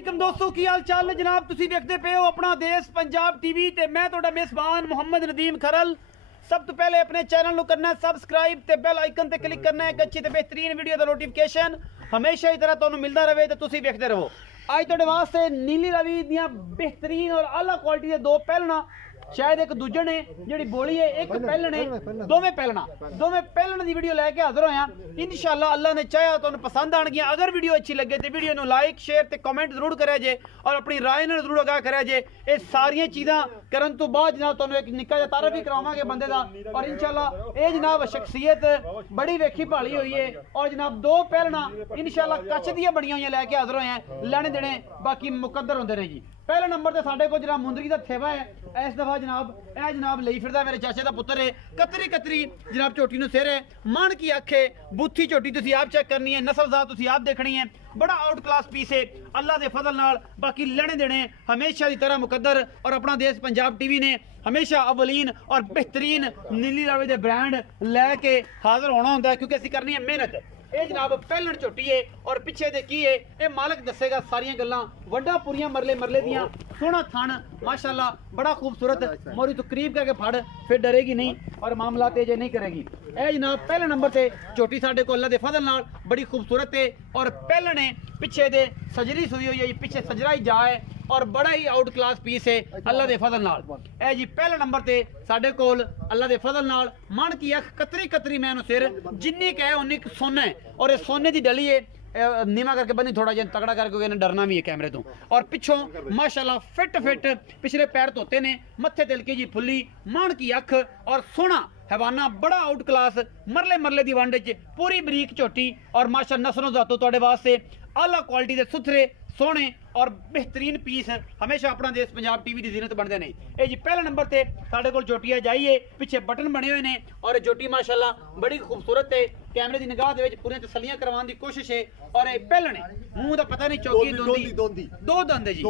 वालेकुम दोस्तों की हाल चाल है जनाब। तुसी देखते पे हो अपना देश पंजाब टीवी ते मैं तुहाडा मेज़बान मोहम्मद नदीम खरल। सब तो पहले अपने चैनल को करना है सब्सक्राइब ते बेल आइकन ते क्लिक करना है। एक अच्छी ते बेहतरीन वीडियो का नोटिफिकेशन हमेशा ही तरह तुहानू मिलता रहे तो तुसी देखते रहो। आज तुहाडे वास्ते नीली रवि दियां बेहतरीन और आला क्वालिटी दे दो पहलना, शायद एक दूजे ने जी बोली है एक पहलन है, दोवें पहलन की वीडियो लैके हाजिर होया। इंशाअल्लाह अल्लाह ने चाहा तो पसंद आन गया। अगर वीडियो अच्छी लगे तो वीडियो को लाइक शेयर ते कमेंट जरूर करे जे और अपनी राय न जरूर आगाह करे जे। ये सारिया चीज़ा करन तो बाद जनाब तुहानू एक निक्का जिहा तारफ भी करवावांगे बंदे दा। और इंशाअल्लाह ये जनाब शख्सियत बड़ी वेखी भाली हुई है और जनाब दो पहलना इंशाअल्लाह कच्छ दियां बनियां हुई लैके हाजिर होए हैं। लैने देने बाकी मुकद्दर होंदे रहे जी। पहले नंबर से साढ़े को जनाब मुंदरी का थेवा है इस दफा जनाब ए जनाब लई फिरदा मेरे चाचे का पुत्र है। कतरी कतरी जनाब झोटी नु सिर है, मन की अख है, बूथी झोटी तुसी आप चेक करनी है, नस्लजात तुसी आप देखनी है। बड़ा आउट क्लास पीस है अल्लाह के फजल नाल। बाकी लेने देने हमेशा की तरह मुकद्दर और अपना देश पंजाब टीवी ने हमेशा अवलीन और बेहतरीन नीली रावी दे ब्रांड लैके हाजिर होना होंदा है क्योंकि असीं करनी है मेहनत। ये जनाब पहलन झोटी है और पिछे दे की है ये मालक दसेगा सारियां गल्लां। वड्डा पूरियां मरले मरले दियां, सोहना थान माशाअल्लाह बड़ा खूबसूरत। मोरी तो करीब करके फड़ फिर डरेगी नहीं और मामला तेज नहीं करेगी। ए जनाब पहले नंबर से झोटी साडे को अल्लाह दे फजल नाल बड़ी खूबसूरत है और पहलन है पिछे दे सजरी सुई हुई है, पिछे सजरा ही जा है और बड़ा ही आउट क्लास पीस है अल्लाह दे फजल नाल। ए जी पहले नंबर ते साडे कोल अल्लाह दे फजल नाल मन की अख कतरी कतरी मैनू सिर जिन्नी कहे उन्नी सोना है और ये सोने की डली है। नीवा करके बनी थोड़ा जिहा तगड़ा करके डरना भी है कैमरे तो। और पिछों माशाल्लाह फिट फिट पिछले पैर धोते ने, मत्थे तिलकी जी फुल्ली, मान की अख और सोना हैवाना बड़ा आउट क्लास मरले मरले दी वंड च पूरी बरीक झोटी और माशा नस्लों जातो तुहाडे वास्ते आला क्वालिटी दे सुथरे सोहने और बेहतरीन पीस हमेशा अपना देश पंजाब टीवी की जीनत बनते हैं। ये जी पहले नंबर से साढ़े को झोटियाँ जाइए पिछे बटन बने हुए हैं और झोटी माशाल्लाह बड़ी खूबसूरत है। कैमरे की निगाह के पूरी तसलियां करवाने की कोशिश है। और ये पहलन है मुंह का पता नहीं चौकी दोंदी दो दंद है जी,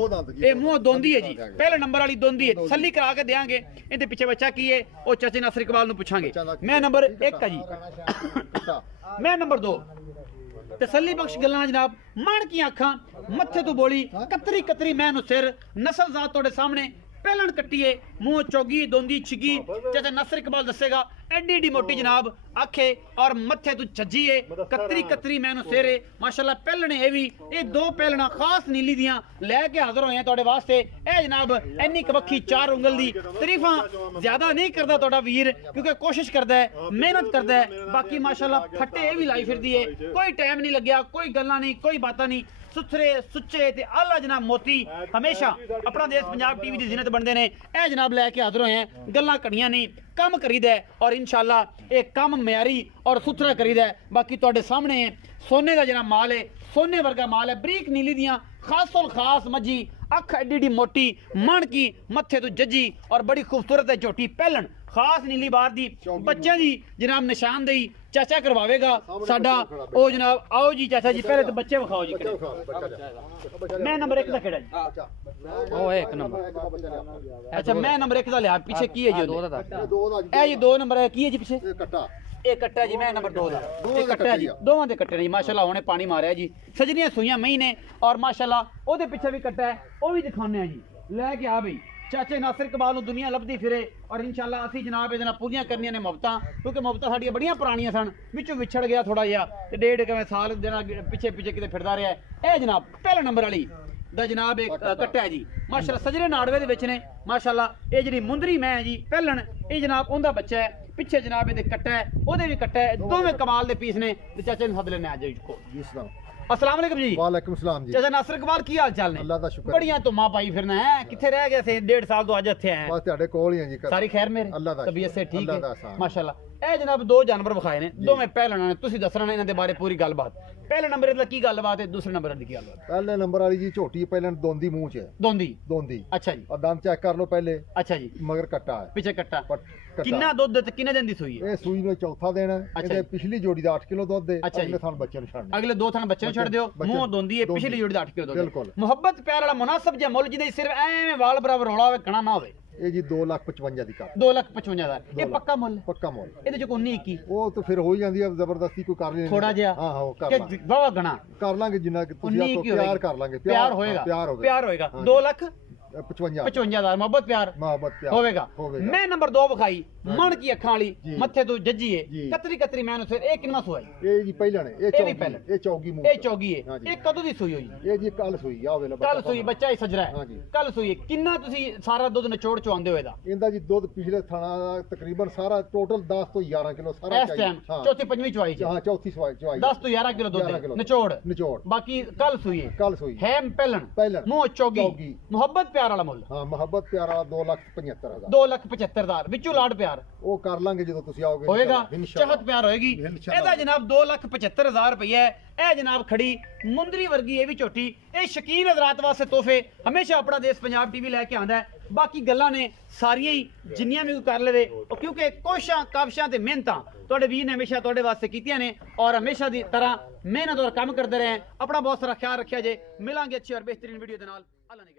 ये मुंह दोंदी है जी। पहले नंबर वाली दोंदी है, तसली करा के देंगे। इनके पिछे बच्चा की है वो चाचे नासिर इकबाल नूं पूछांगे। मैं नंबर 1 है जी, मैं नंबर 2 तसली बख्श गल्लां जनाब। मन की अखां मत्थे तो बोली कतरी कतरी मैनू सिर नस्ल जात तोड़े सामने पहलन कट्टी है, मुंह चौगी दोंदी छिगी चाचा नासिर इकबाल दसेगा। एडी एडी मोटी जनाब आखे और मत्थे तो छज्जी है, कतरी कतरी मैनू सिर है माशाल्लाह। पहलने ये भी ये दो पहलना खास नीली दियां लैके हाजिर होए तुहाडे वास्ते। ए जनाब इन्नी कबक्खी 4 उंगल दी तरीफां ज्यादा नहीं करदा तुहाडा वीर क्योंकि कोशिश करदा है मेहनत करदा है। बाकी माशाल्लाह फट्टे ये भी लाई फिरदी है, कोई टाइम नहीं लग्या, कोई गल्लां नहीं, कोई बातां नहीं। सुथरे सुच्चे ते आला जनाब मोती हमेशा अपना देश पंजाब टीवी की जीनत बनते हैं। ए जनाब लैके हाजिर होए हैं, गल्लां कड़ियां नहीं, कम करीदा है और इंशाअल्लाह एक कम म्यारी और सुथरा करीदा है। बाकी तुहाडे सामने है सोने का जनाब माल है, सोने वर्गा माल है। बरीक नीली दियां खासोल खास मजी, अख एडी एडी मोटी, मन की मत्थे तो जजी और बड़ी खूबसूरत है झोटी पहलन खास नीली बार दी। बच्चे की जनाब निशानदेही चाचा करवावेगा साडा ओ जनाब। आओ जी चाचा जी पहले तो बच्चे विखाओ जी। मैं नंबर 1 का केड़ा जी? ओ 1 नंबर। अच्छा मैं नंबर 1 का लिया, पीछे की है जी? 2 दा। ए जी 2 नंबर की है जी पीछे? ये कट्टा जी। मैं नंबर 2 दा। ये कट्टा जी, दोवां दे कट्टे ने जी माशाल्लाह। हुणे पानी मारिया जी, सजनियां सुइयां मई ने और माशाल्लाह ओदे पिछे भी कट्टा है, वो भी दिखाने हैं जी। लैके आ भाई चाचे नासिर इकबाल नूं दुनिया लभदी फिरे और इंशाअल्लाह असीं जनाब इहदे नाल पूरियां करनियां ने मुहब्बतां क्योंकि मुहब्बतां साडियां बड़ियां पुरानियां सन, विचों विछड़ गया थोड़ा जिहा ते 1.5 साल दे नाल पिछे पिछे किते फिरदा रहा है। ए जनाब पहले नंबर वाली दा जनाब एक कट्टा है जी माशाल्लाह, सजरे नाड़वे दे विच ने माशाल्लाह। ये जिहड़ी मुंदरी मैं है जी पहलन ये जनाब उनदा बच्चा है, पिछे जनाब इहदे कट्टा है, ओहदे भी कट्टा है, दोवें कमाल दे पीस ने। ते चाचे नूं सद लेने अज को। अस्सलाम वालेकुम जी। वालेकुम सलाम जी। चाचा नासिर इकबाल की हाल चाल ने? अल्लाह दा शुक्र। बड़ियां धुम्मां पाई फिरना है, किथे रह गए थे 1.5 साल तो अज इत्थे आए हैं। बस तुहाडे कोल ही है जी। सारी खैर मेरे? अल्लाह दा तबीयत से ठीक अल्लाह दा है एहसान। माशाल्लाह। ए जनाब 2 जानवर विखाए ने, दोवें पहलना ने, तुसीं दसना ने इन्हां दे बारे पूरी गलबात। पहले नंबर दा की गलबात है, दूसरे नंबर दी की गलबात? पहले नंबर वाली जी झोटी पहले दोंदी मुंह च है। दोंदी? दोंदी। अच्छा जी। और दम चेक कर लो पहले। अच्छा जी। मगर कट्टा है, पीछे कट्टा। ਕਿੰਨਾ ਦੁੱਧ ਤੇ ਕਿੰਨੇ ਦਿਨ ਦੀ ਸੂਈ ਹੈ? ਇਹ ਸੂਈ ਨੂੰ ਚੌਥਾ ਦੇਣਾ ਇਹਦੇ ਪਿਛਲੀ ਜੋੜੀ ਦਾ 8 ਕਿਲੋ ਦੁੱਧ ਦੇ ਅੱਛਾ ਜੀ। ਅਗਲੇ ਥਾਂ ਬੱਚੇ ਨੂੰ ਛੱਡਣਾ ਅਗਲੇ 2 ਥਣ ਬੱਚੇ ਨੂੰ ਛੱਡ ਦਿਓ, ਮੂੰਹ ਦੋਂਦੀ ਹੈ, ਪਿਛਲੀ ਜੋੜੀ ਦਾ 8 ਕਿਲੋ ਦੁੱਧ। ਬਿਲਕੁਲ। ਮੁਹੱਬਤ ਪਿਆਰ ਵਾਲਾ ਮੁਨਾਸਬ ਜਿਹਾ ਮੁੱਲ ਜਿਹਦੇ ਸਿਰਫ ਐਵੇਂ ਵਾਲ ਬਰਾਬਰ ਰੌਲਾ ਹੋਵੇ, ਕਣਾ ਨਾ ਹੋਵੇ। ਇਹ ਜੀ 2,55,000 ਦੀ ਕਰ 2,55,000 ਇਹ ਪੱਕਾ ਮੁੱਲ? ਪੱਕਾ ਮੁੱਲ। ਇਹਦੇ ਚ ਕੋਈ 19 21 ਉਹ ਤਾਂ ਫਿਰ ਹੋ ਹੀ ਜਾਂਦੀ ਹੈ, ਜ਼ਬਰਦਸਤੀ ਕੋਈ ਕਰ ਲੈਂਦੇ ਥੋੜਾ ਜਿਹਾ ਹਾਂ ਹਾਂ ਉਹ ਕਰ ਕਿ ਲਾਂਗੇ ਵਾਵਾ ਗਣਾ ਕਰ ਲਾਂਗੇ ਜਿੰਨਾ ਕਿ ਤੁਸੀਂ 19 ਆਖੋ ਕੀ ਹੋਏਗੀ? ਪਿਆਰ ਕਰ ਲਾਂਗੇ ਪਿਆਰ ਹੋਏਗਾ, ਪਿਆਰ ਹੋਏਗਾ। 55 2,55,000 ਮੁਹੱਬਤ ਪਿਆਰ ਮੁਹੱਬਤ ਪਿਆਰ ਹੋਵੇਗਾ। ਮੈਂ ਨੰਬਰ 2 ਵਿਖਾਈ ਮਣ ਕੀ ਅੱਖਾਂ ਵਾਲੀ, ਜੀ। ਮੱਥੇ ਤੋਂ ਜੱਜੀ ਏ, ਜੀ। ਕਤਰੀ ਕਤਰੀ ਮੈਂ ਫਿਰ ਇਹ ਕਿੰਨਾ ਸੋਈ? ਇਹ ਜੀ ਪਹਿਲਾਂ ਨੇ ਇਹ ਵੀ ਪਹਿਲਾਂ। ਇਹ ਚੌਗੀ ਮੂੰਹ ਇਹ ਚੌਗੀ ਏ। ਹਾਂਜੀ। ਇਹ ਕਦੋਂ ਦੀ ਸੂਈ ਹੋਈ? ਇਹ ਜੀ ਕੱਲ ਸੂਈ ਆ ਵੇਲੇ ਕੱਲ ਸੂਈ, ਬੱਚਾ ਹੀ ਸਜਰਾ ਹੈ। ਹਾਂਜੀ। ਕੱਲ ਸੂਈ। ਕਿੰਨਾ ਤੁਸੀਂ ਸਾਰਾ ਦੁੱਧ ਨਿਚੋੜ ਚਵਾਉਂਦੇ ਹੋ ਇਹਦਾ? ਇਹਦਾ ਜੀ ਦੁੱਧ ਪਿਛਲੇ ਥਾਣਾ ਦਾ ਤਕਰੀਬਨ ਸਾਰਾ ਟੋਟਲ 10 ਤੋਂ 11 ਕਿਲੋ ਸਾਰਾ ਇਸ ਟਾਈਮ ਚੌਥੀ ਪੰਜਵੀਂ ਚਵਾਈ ਚ ਹਾਂ ਚੌਥੀ ਸਵਾਈ ਚਵਾਈ 10 ਤੋਂ 11 ਕਿਲੋ ਦੁੱਧ 11 ਹੈ, ਕਿਲੋ ਨਿਚੋੜ। ਨਿਚੋੜ ਬਾਕੀ ਕੱਲ ਸੂਈ ਹੈ। ਕੱਲ ਸੂਈ ਹੈ ਪਹਿਲਣ ਪਹਿਲਣ। ਮੂੰਹ ਚੌਗੀ। ਚੌਗੀ। ਮੁਹੱਬਤ ਪਿਆਰ ਵਾਲਾ ਮੁੱਲ ਹਾਂ ਮੁਹੱਬਤ ਪਿਆਰ ਵਾਲਾ 2,75,000 2,75,000 ਵਿੱਚੋਂ ਲਾਡ ਪਿਆਰ ਉਹ ਕਰ ਲਾਂਗੇ ਜਦੋਂ ਤੁਸੀਂ ਆਓਗੇ ਹੋਏਗਾ, ਇੰਸ਼ਾਅੱਲਾ। ਚਾਹਤ ਪਿਆਰ ਹੋਏਗੀ। ਇੰਸ਼ਾਅੱਲਾ। ਇਹਦਾ ਜਨਾਬ 2,75,000 ਰੁਪਇਆ ਹੈ। ਇਹ ਜਨਾਬ ਖੜੀ ਮੁੰਦਰੀ ਵਰਗੀ ਇਹ ਵੀ ਝੋਟੀ। ਇਹ ਸ਼ਕੀਨ ਹਜ਼ਰਾਤ ਵਾਸਤੇ ਤੋਹਫੇ ਹਮੇਸ਼ਾ ਆਪਣਾ ਦੇਸ਼ ਪੰਜਾਬ ਟੀਵੀ ਲੈ ਕੇ ਆਉਂਦਾ ਹੈ। ਬਾਕੀ ਗੱਲਾਂ ਨੇ ਸਾਰੀਆਂ ਹੀ ਜਿੰਨੀਆਂ ਵੀ ਕੋਈ ਕਰ ਲਵੇ, ਉਹ ਕਿਉਂਕਿ ਕੋਸ਼ਾਂ ਕਾਬਸ਼ਾਂ ਤੇ ਮਿਹਨਤਾਂ ਤੁਹਾਡੇ ਵੀਰ ਨੇ ਹਮੇਸ਼ਾ ਤੁਹਾਡੇ ਵਾਸਤੇ ਕੀਤੀਆਂ ਨੇ ਔਰ ਹਮੇਸ਼ਾ ਦੀ ਤਰ੍ਹਾਂ ਮਿਹਨਤ ਔਰ ਕੰਮ ਕਰਦੇ ਰਹੇ। ਆਪਣਾ ਬਹੁਤ ਸਾਰਾ ਖਿਆਲ ਰੱਖਿਆ ਜੇ। ਮਿਲਾਂਗੇ ਅੱਛੀ ਔਰ ਬਿਹਤਰੀਨ ਵੀਡੀਓ ਦੇ ਨਾਲ। ਅੱਲਾ ਨੇ